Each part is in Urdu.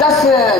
10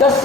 10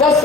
10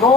9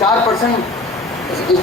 4%,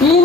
3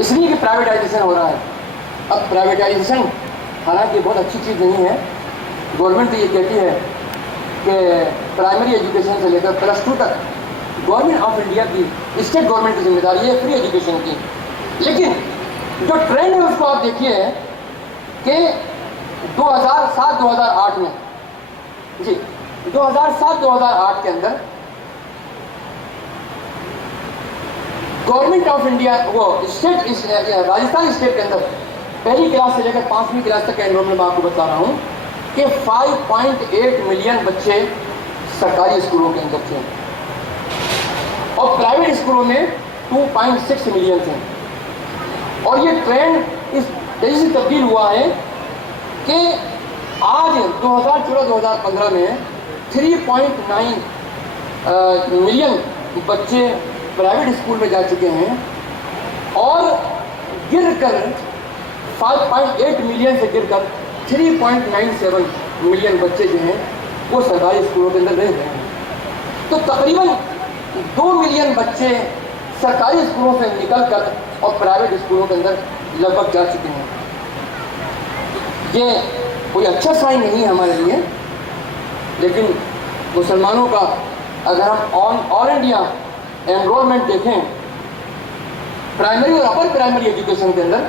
اس لیے کہ پرائیویٹائزیشن ہو رہا ہے. اب پرائیویٹائزیشن حالانکہ بہت اچھی چیز نہیں ہے. گورنمنٹ تو یہ کہتی ہے کہ پرائمری ایجوکیشن سے لے کر +2 تک گورنمنٹ آف انڈیا کی, اسٹیٹ گورنمنٹ کی ذمہ داری ہے فری ایجوکیشن کی. لیکن جو ٹرینڈ ہے اس کو آپ دیکھیے کہ 2007-2008 میں, جی 2007-2008 کے اندر گورنمنٹ آف انڈیا وہ راجستھان اسٹیٹ کے اندر پہلی کلاس سے لے کر 5ویں کلاس تک کا انرولمنٹ میں آپ کو بتا رہا ہوں کہ 5.8 ملین بچے سرکاری اسکولوں کے اندر تھے اور پرائیویٹ اسکولوں میں 2.6 ملین تھے. اور یہ ٹرینڈ اس طرح سے تبدیل ہوا ہے کہ آج 2014-2015 میں 3.9 ملین بچے پرائیویٹ اسکول میں جا چکے ہیں اور گر کر 5.8 ملین سے گر کر 3.97 ملین بچے جو ہیں وہ سرکاری اسکولوں کے اندر رہ گئے ہیں. تو تقریباً 2 ملین بچے سرکاری اسکولوں سے نکل کر اور پرائیویٹ اسکولوں کے اندر لگ بھگ جا چکے ہیں. یہ کوئی اچھا سائن نہیں ہے ہمارے لیے. لیکن مسلمانوں کا اگر ہم آل انڈیا انرولمنٹ دیکھیں پرائمری اور اپر پرائمری ایجوکیشن کے اندر,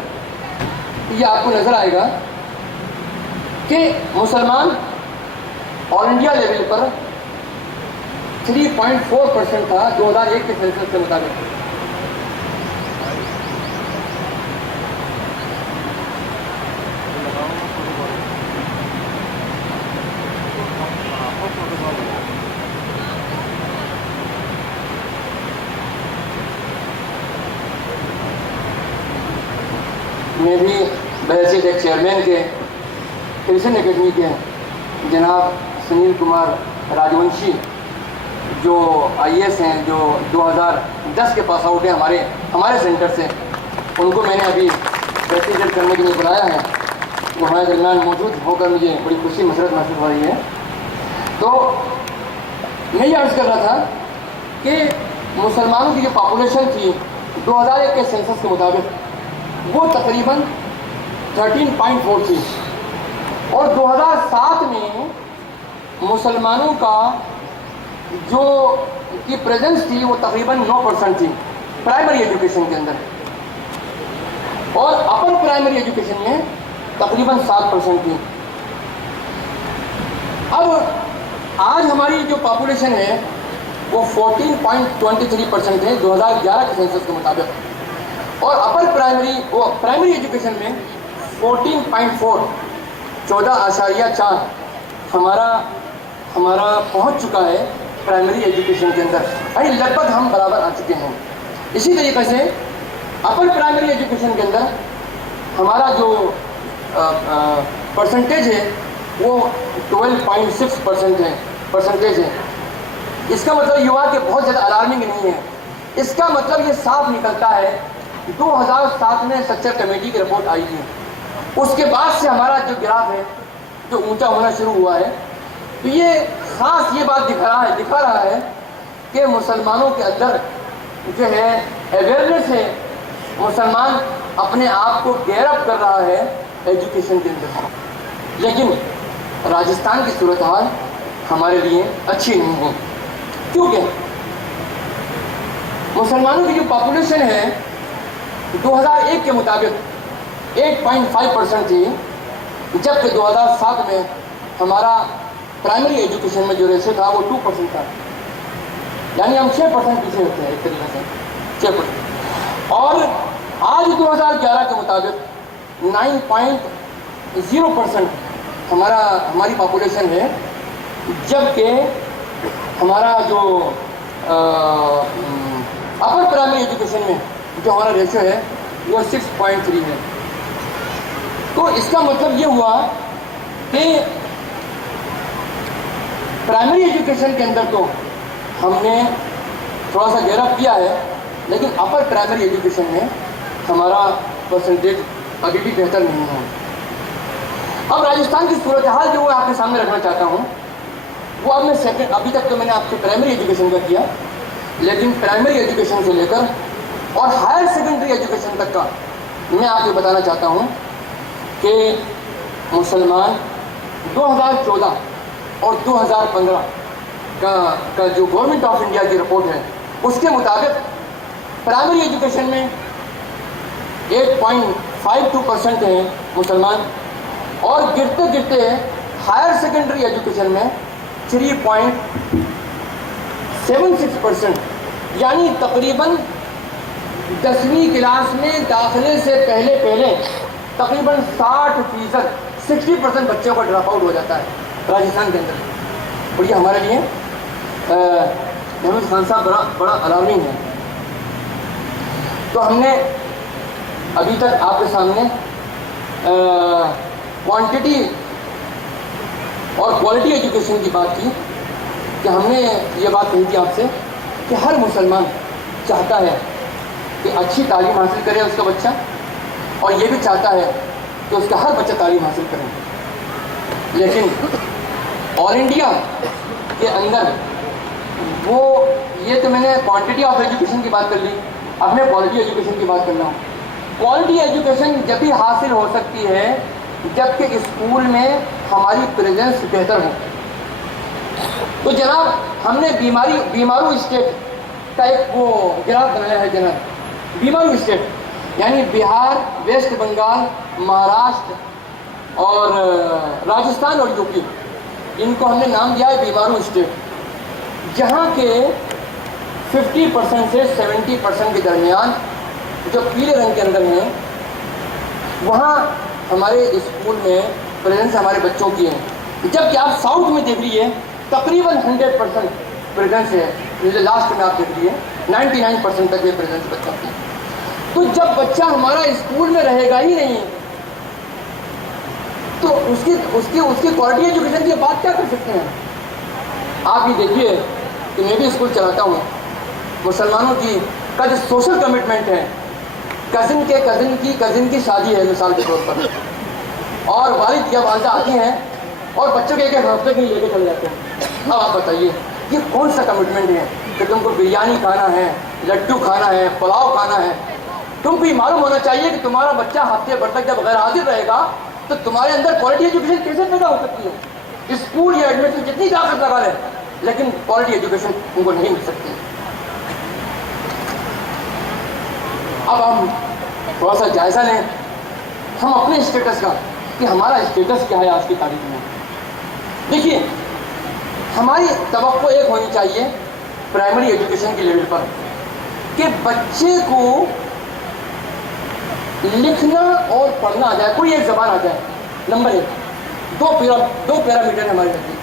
یہ آپ کو نظر آئے گا کہ مسلمان آل انڈیا لیول پر 3.4% تھا 2001 کے سینسس کے مطابق. میں بھی بحیثیت ایک چیئرمین کے کرسچن اکیڈمی کے جناب سنیل کمار راجونشی جو IAS ہیں, جو 2010 کے پاس آؤٹ ہیں ہمارے سینٹر سے, ان کو میں نے ابھی پریزنٹ کرنے کے لیے بلایا ہے. وہ ہمارے درمیان موجود ہو کر مجھے بڑی خوشی مسرت محسوس ہو رہی ہے. تو میں یہ عرض کر رہا تھا کہ مسلمانوں کی جو پاپولیشن تھی 2001 کے سینسس کے مطابق وہ تقریباً 13.4 تھی اور 2007 میں مسلمانوں کا جو کی پریزنس تھی وہ تقریباً 9% تھی پرائمری ایجوکیشن کے اندر, اور اپر پرائمری ایجوکیشن میں تقریباً 7% تھی. اب آج ہماری جو پاپولیشن ہے وہ 14.23% ہے 2011 کے سینسس کے مطابق, اور اپر پرائمری ایجوکیشن میں 14.4 14.4 ہمارا پہنچ چکا ہے پرائمری ایجوکیشن کے اندر, یعنی لگ بھگ ہم برابر آ چکے ہیں. اسی طریقے سے اپر پرائمری ایجوکیشن کے اندر ہمارا جو پرسنٹیج ہے وہ 12.6% ہے. اس کا مطلب یہ ہوا کہ بہت زیادہ الارمنگ نہیں ہے. اس کا مطلب یہ صاف نکلتا ہے 2007 میں سچر کمیٹی کی رپورٹ آئی تھی, اس کے بعد سے ہمارا جو گراف ہے جو اونچا ہونا شروع ہوا ہے. تو یہ خاص یہ بات دکھا رہا ہے کہ مسلمانوں کے اندر جو ہے اویئرنیس ہے, مسلمان اپنے آپ کو گیئر اپ کر رہا ہے ایجوکیشن کے اندر. لیکن راجستھان کی صورتحال ہمارے لیے اچھی نہیں ہے, کیونکہ مسلمانوں کی جو پاپولیشن ہے 2001 کے مطابق 8.5% تھی, جبکہ 2007 میں ہمارا پرائمری ایجوکیشن میں جو ریشو تھا وہ 2% تھا, یعنی ہم 6% پیچھے ہوتے ہیں ایک طریقے سے 6%. اور آج 2011 کے مطابق 9.0% ہماری پاپولیشن ہے, جبکہ ہمارا جو اپر پرائمری ایجوکیشن میں جو ہمارا ریشو ہے وہ 6.3 ہے. تو اس کا مطلب یہ ہوا کہ پرائمری ایجوکیشن کے اندر تو ہم نے تھوڑا سا گیئر اپ کیا ہے, لیکن اپر پرائمری ایجوکیشن میں ہمارا پرسنٹیج ابھی بھی بہتر نہیں ہے. اب راجستھان کی صورتحال جو وہ آپ کے سامنے رکھنا چاہتا ہوں وہ اب میں ابھی تک تو میں نے آپ سے پرائمری ایجوکیشن کا کیا, لیکن پرائمری ایجوکیشن سے لے کر اور ہائر سیکنڈری ایجوکیشن تک کا میں آپ کو بتانا چاہتا ہوں کہ مسلمان 2014 اور 2015 کا جو گورنمنٹ آف انڈیا کی رپورٹ ہے اس کے مطابق پرائمری ایجوکیشن میں 8.52% ہیں مسلمان، اور گرتے گرتے ہائر سیکنڈری ایجوکیشن میں 3.76%، یعنی تقریباً 10ویں کلاس میں داخلے سے پہلے تقریباً 60% بچوں کا ڈراپ آؤٹ ہو جاتا ہے راجستھان کے اندر. اور یہ ہمارے لیے محمود خان صاحب بڑا الارمنگ ہے. تو ہم نے ابھی تک آپ کے سامنے کوانٹٹی اور کوالٹی ایجوکیشن کی بات کی کہ ہم نے یہ بات کہی تھی آپ سے کہ ہر مسلمان چاہتا ہے کہ اچھی تعلیم حاصل کرے اس کا بچہ، اور یہ بھی چاہتا ہے کہ اس کا ہر بچہ تعلیم حاصل کرے. لیکن آل انڈیا کے اندر وہ یہ تو میں نے کوانٹٹی آف ایجوکیشن کی بات کر لی، اب میں کوالٹی ایجوکیشن کی بات کرنا ہوں. کوالٹی ایجوکیشن جب بھی حاصل ہو سکتی ہے جب کہ اسکول میں ہماری پریزنس بہتر ہو. تو جناب ہم نے بیمارو اسٹیٹ کا ایک وہ گراف بنایا ہے جناب. بیمارو اسٹیٹ یعنی بہار، ویسٹ بنگال، مہاراشٹر اور راجستھان اور یو پی، ان کو ہم نے نام دیا ہے بیمارو اسٹیٹ، جہاں کے 50% سے 70% کے درمیان جو پیلے رنگ کے اندر ہیں وہاں ہمارے اسکول میں پریزنس ہمارے بچوں کی ہے. جبکہ آپ ساؤتھ میں دیکھ لیجیے تقریباً 100% پریزنس ہے، لاسٹ میں آپ دیکھ لیجیے 99% تک یہ پریزنس بچوں کی. تو جب بچہ ہمارا اسکول میں رہے گا ہی نہیں تو اس کی کوالٹی ایجوکیشن کی بات کیا کر سکتے ہیں. آپ یہ دیکھیے کہ میں بھی اسکول چلاتا ہوں، مسلمانوں کی کا جو سوشل کمٹمنٹ ہے، کزن کی شادی ہے مثال کے طور پر، اور والد یا والدہ آتی ہیں اور بچوں کے ایک ہفتے کے لیے لے کے چلے جاتے ہیں. اب آپ بتائیے یہ کون سا کمٹمنٹ ہے کہ تم کو بریانی کھانا ہے، لڈو کھانا ہے، پلاؤ کھانا ہے. تم کو یہ معلوم ہونا چاہیے کہ تمہارا بچہ ہفتے بھر تک جب غیر حاضر رہے گا تو تمہارے اندر کوالٹی ایجوکیشن کیسے پیدا ہو سکتی ہے. اسکول یا ایڈمیشن جتنی طاقت لگا لے لیکن کوالٹی ایجوکیشن ان کو نہیں مل سکتی. اب ہم تھوڑا سا جائزہ لیں ہم اپنے اسٹیٹس کا کہ ہمارا اسٹیٹس کیا ہے آج کی تاریخ میں. دیکھیے ہماری توقع ایک ہونی چاہیے پرائمری ایجوکیشن کے لیول پر کہ بچے کو لکھنا اور پڑھنا آ جائے، کوئی ایک زبان آ جائے. نمبر 1 دو پیرامیٹر ہمارے نزدیک.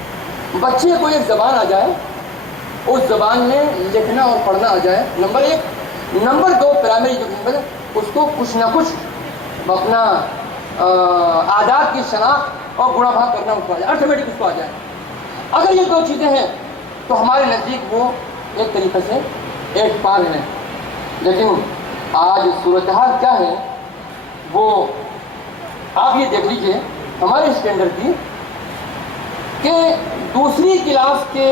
بچے کو ایک زبان آ جائے، اس زبان میں لکھنا اور پڑھنا آ جائے، نمبر 1. نمبر 2 پرائمری ایجوکیشن اس کو کچھ نہ کچھ اپنا عادات کی شناخت اور گڑا بھاگ کرنا اس کو آ جائے، ارتھمیٹک اس کو آ جائے. اگر یہ 2 چیزیں ہیں تو ہمارے نزدیک وہ ایک طریقے سے ایک پار ہیں. لیکن آج صورتحال کیا ہے وہ آپ یہ دیکھ لیجئے ہمارے اسٹینڈرڈ کی کہ دوسری کلاس کے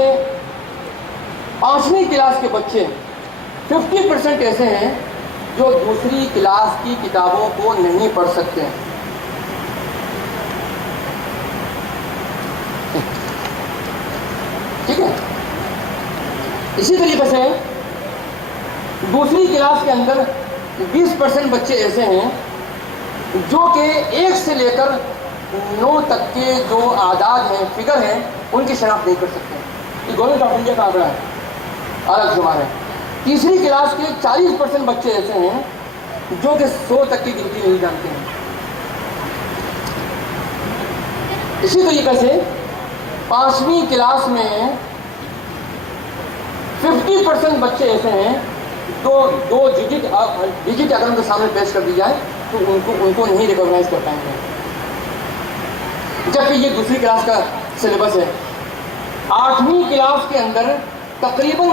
5ویں کلاس کے بچے 50% ایسے ہیں جو دوسری کلاس کی کتابوں کو نہیں پڑھ سکتے ہیں. ٹھیک ہے. اسی طریقے سے دوسری کلاس کے اندر 20% بچے ایسے ہیں جو کہ 1 سے لے کر 9 تک کے جو اعداد ہیں، فگر ہیں، ان کی شناخت نہیں کر سکتے. یہ گورنمنٹ آف انڈیا کا آنکڑا ہے، الگ شمار ہے. تیسری کلاس کے 40% بچے ایسے ہیں جو کہ 100 تک کی گنتی نہیں جانتے ہیں. اسی طریقے سے 5ویں کلاس میں 50% بچے ایسے ہیں جو 2 ڈیجٹ اگر ان کے سامنے پیش کر دی جائے تو ان کو نہیں ریکگنائز کر پائیں گے. جبکہ یہ دوسری کلاس کا سلیبس ہے. 8ویں کلاس کے اندر تقریباً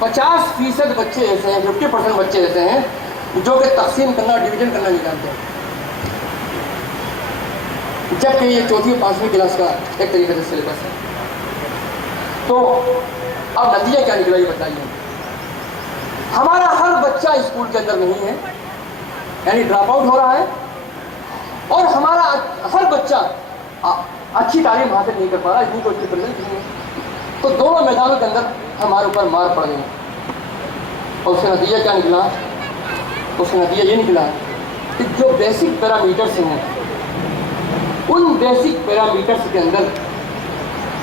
50% بچے ایسے ہیں، 50% بچے ایسے ہیں جو کہ تقسیم کرنا اور ڈویژن کرنا نہیں جانتے. جبکہ یہ 4تھی اور 5ویں کلاس کا ایک طریقے سے سلیبس ہے. تو اب نتیجہ کیا نکلا یہ بتائیے. ہمارا ہر بچہ اسکول کے اندر نہیں ہے، یعنی ڈراپ آؤٹ ہو رہا ہے، اور ہمارا ہر بچہ اچھی تعلیم حاصل نہیں کر پا رہا، اتنی کوئی پریزنٹ نہیں ہے. تو دونوں میدانوں کے اندر ہمارے اوپر مار پڑ گئی. اور اس کا نتیجہ کیا نکلا؟ اس کا نتیجہ یہ نکلا کہ جو بیسک پیرامیٹرس ہیں، ان بیسک پیرامیٹرس کے اندر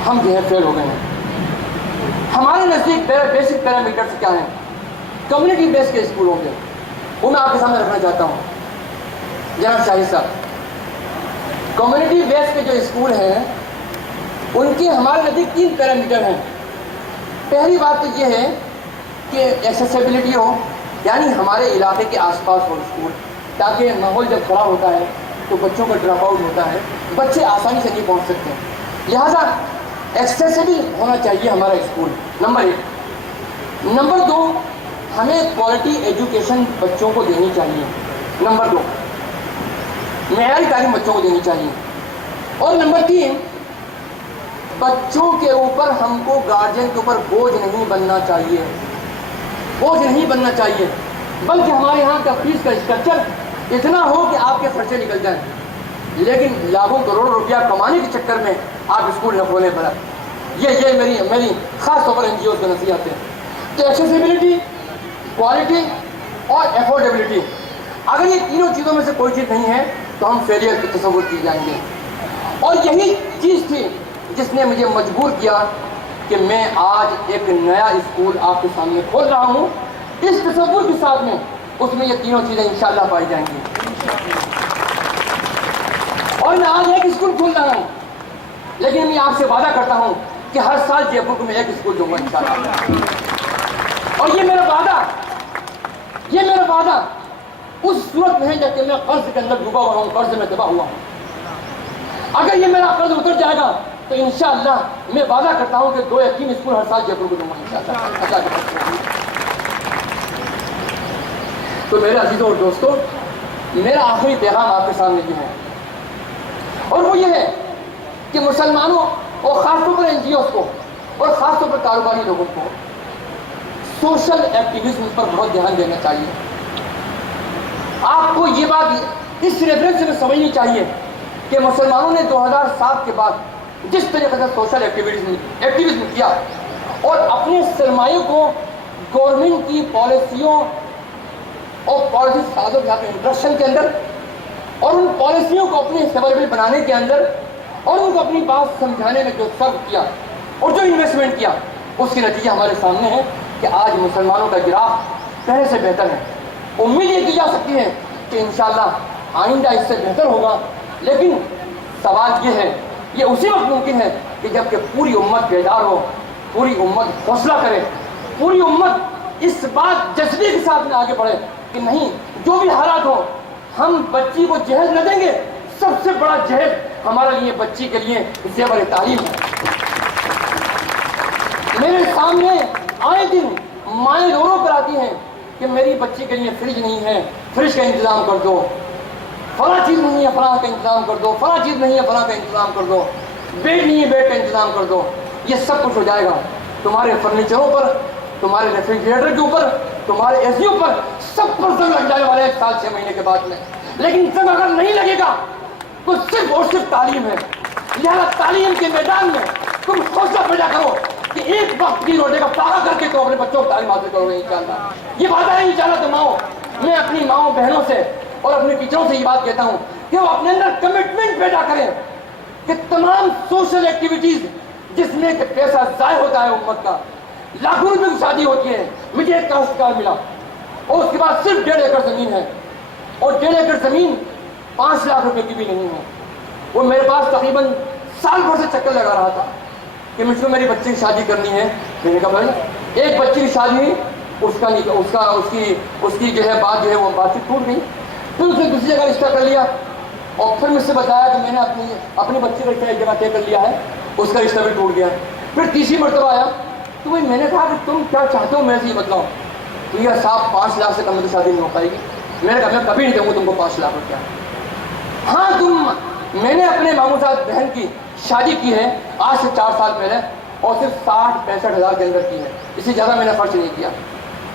ہم جو ہے فیل ہو گئے ہیں. ہمارے نزدیک بیسک پیرامیٹرس کیا ہیں؟ کمیونٹی بیس کے اسکول ہوں گے، وہ میں آپ کے سامنے رکھنا چاہتا ہوں. جناب شاہد صاحب، کمیونٹی بیس کے جو اسکول ہیں ان کے ہمارے نزدیک 3 پیرامیٹر ہیں. پہلی بات تو یہ ہے کہ ایکسیسیبلٹی ہو، یعنی ہمارے علاقے کے آس پاس ہو اسکول، تاکہ ماحول جب خراب ہوتا ہے تو بچوں کا ڈراپ آؤٹ ہوتا ہے، بچے آسانی سے نہیں پہنچ سکتے. لہذا ایکسیسیبل ہونا چاہیے ہمارا اسکول، نمبر 1. نمبر 2، ہمیں کوالٹی ایجوکیشن بچوں کو دینی چاہیے. نمبر 2، معیاری تعلیم بچوں کو دینی چاہیے. اور نمبر 3، بچوں کے اوپر ہم کو گارجین کے اوپر بوجھ نہیں بننا چاہیے، بوجھ نہیں بننا چاہیے، بلکہ ہمارے یہاں کا فیس کا اسٹرکچر اتنا ہو کہ آپ کے خرچے نکل جائیں، لیکن لاکھوں کروڑ روپیہ کمانے کے چکر میں آپ اسکول نہ کھولیں پڑا. یہ میری خاص طور پر NGOs کو نصیحت ہے. تو ایکسیسیبلٹی، کوالٹی اور افورڈیبلٹی، اگر یہ تینوں چیزوں میں سے کوئی چیز نہیں ہے تو ہم فیلئر کے تصور کی جائیں گے. اور یہی چیز تھی جس نے مجھے مجبور کیا کہ میں آج ایک نیا اسکول آپ کے سامنے کھول رہا ہوں، اس تصور کے ساتھ میں اس میں یہ تینوں چیزیں انشاءاللہ پائی جائیں گی. اور میں آج ایک اسکول کھول رہا ہوں، لیکن میں آپ سے وعدہ کرتا ہوں کہ ہر سال جے پور کو میں ایک اسکول دوں گا انشاءاللہ. اور یہ میرا وعدہ اس صورت میں ہے جب کہ میں قرض کے اندر ڈوبا ہوا ہوں، قرض میں دبا ہوا ہوں. اگر یہ میرا قرض اتر جائے گا تو انشاءاللہ میں وعدہ کرتا ہوں کہ 2 یا 3 اسکول ہر سال جے پور کو دوں گا انشاءاللہ. تو میرے عزیزوں اور دوستوں، میرا آخری پیغام آپ کے سامنے یہ ہے، اور وہ یہ ہے کہ مسلمانوں اور خاص طور پر NGOs کو اور خاص طور پر کاروباری لوگوں کو سوشل ایکٹیویزم پر بہت دھیان دینا چاہیے. آپ کو یہ بات اس ریفرنس میں سمجھنی چاہیے کہ مسلمانوں نے 2007 کے بعد جس طریقے سے سوشل ایکٹیویزم کیا اور اپنے سرمایہ کو گورنمنٹ کی پالیسیوں اور پالیسی سازوں کے انٹرکشن کے اندر اور ان پالیسیوں کو اپنے فیوریبل بنانے کے اندر اور ان کو اپنی بات سمجھانے میں جو صرف کیا اور جو انویسٹمنٹ کیا، اس کے نتیجے ہمارے سامنے ہے کہ آج مسلمانوں کا گراف پہلے سے بہتر ہے. امید یہ کی جا سکتی ہے کہ انشاءاللہ آئندہ اس سے بہتر ہوگا، لیکن سوال یہ ہے، یہ اسی وقت ممکن ہے کہ جب کہ پوری امت بیدار ہو، پوری امت حوصلہ کرے، پوری امت اس بات جذبے کے ساتھ میں آگے بڑھے کہ نہیں، جو بھی حالات ہو ہم بچی کو جہیز نہ دیں گے. سب سے بڑا جہیز ہمارے لیے بچی کے لیے زیور تعلیم ہے. میرے سامنے آئے دن مائیں رو رو کر آتی ہیں کہ میری بچی کے لیے فریج نہیں ہے، فریج کا انتظام کر دو، فلاں چیز نہیں ہے فلاں کا انتظام کر دو، فلاں چیز نہیں ہے فلاں کا انتظام کر دو، بیڈ نہیں ہے بیڈ کا انتظام کر دو. یہ سب کچھ ہو جائے گا تمہارے فرنیچروں پر، تمہارے ریفریجریٹر کے اوپر، تمہارے AC پر، سب پر زنگ لگ جانے والے 1 سال 6 مہینے کے بعد میں. لیکن زنگ اگر نہیں لگے گا تو صرف اور صرف تعلیم ہے. لہذا تعلیم کے میدان میں تم حوصلہ پیدا کرو کہ ایک وقت کی روٹی کا پاگا کر کے تو اپنے بچوں کو تعلیم حاصل کرو گے انشاءاللہ. یہ وعدہ ہے انشاءاللہ. تو ماؤں، میں اپنی ماؤں بہنوں سے اور اپنے ٹیچروں سے یہ بات کہتا ہوں کہ وہ اپنے اندر کمٹمنٹ پیدا کریں کہ تمام سوشل ایکٹیویٹیز جس میں کہ پیسہ ضائع ہوتا ہے امت کا، لاکھوں روپے کی شادی ہوتی ہے. مجھے ایک کاشتکار ملا اور اس کے بعد صرف 1.5 ایکڑ زمین ہے، اور 1.5 ایکڑ زمین 5 لاکھ روپے کی بھی نہیں ہے. وہ میرے پاس تقریباً سال بھر سے چکر لگا رہا تھا کہ مجھ کو میری بچی کی شادی کرنی ہے. میں نے کہا بھائی ایک بچی کی شادی ہوئی، اس کی جو ہے بات جو ہے وہ بات چیت ٹوٹ گئی. پھر اس نے دوسری جگہ رشتہ کر لیا اور پھر مجھ سے بتایا کہ میں نے اپنی بچی کا رشتہ ایک جگہ طے کر لیا ہے، اس کا رشتہ بھی ٹوٹ گیا. پھر تیسری مرتبہ آیا تو میں نے کہا کہ تم کیا چاہتے ہو میں سے یہ بتلاؤ. تو یہ صاحب 5 لاکھ سے کم تو شادی نہیں ہو پائے گی. میں نے کہا میں کبھی نہیں دوں گا تم کو 5 لاکھ روپیہ. ہاں میں نے اپنے ماموں صاحب بہن کی شادی کی ہے آج سے 4 سال پہلے، اور صرف 60-65 ہزار کے اندر کی ہے، اس سے زیادہ میں نے خرچ نہیں کیا.